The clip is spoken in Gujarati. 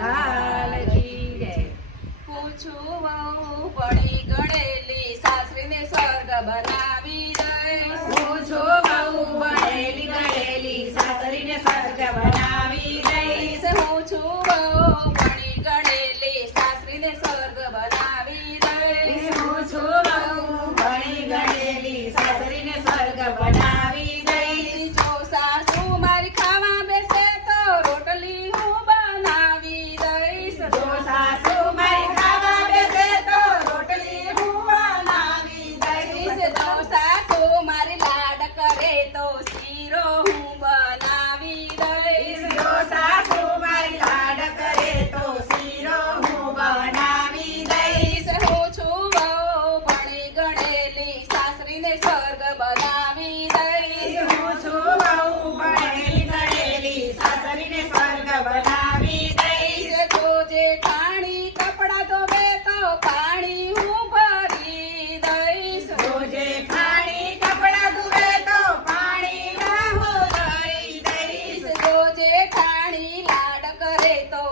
લાલ કી જય. પૂછું વહુ ભણી ગણેલી સાસરીને સ્વર્ગ બનાવી દઈશ. પૂછો બહુ ભણેલી ગણેલી સાસરીને સ્વર્ગ બનાવી દઈશ. હું છું વહુ ભણી ગણેલી સાસરીને સ્વર્ગ બનાવી દઈશ. હું છું બહુ ભણી ગણેલી સાસરીને સ્વર્ગ બનાવી દઈશ. જો સાસુ મારી ખાવા બેસે તો રોટલી હું બનાવી દઈશ. જો સાસુ મારી ખાવા બેસે તો રોટલી હું બનાવી દઈશ. જો સાસુ મારી લાડ કરે તો શીરો હું બનાવી દઈશ. જો સાસુ મારી લાડ કરે તો શીરો હું બનાવી દઈશ. હું છું વહુ ભણી ગણેલી સાસરીને સ્વર્ગ બનાવી દઈશ. હું છું બહુ ભણેલી ગણેલી સાસરીને સ્વર્ગ બનાવી દઈશ. જો જેઠાણી કપડાં ધોવે તો પાણી હું ભરી દઈશ. રોજે પાણી કપડાં ધુએ તો પાણી ના હું ધરી દઈશ. જો જેઠાણી લાડ કરે તો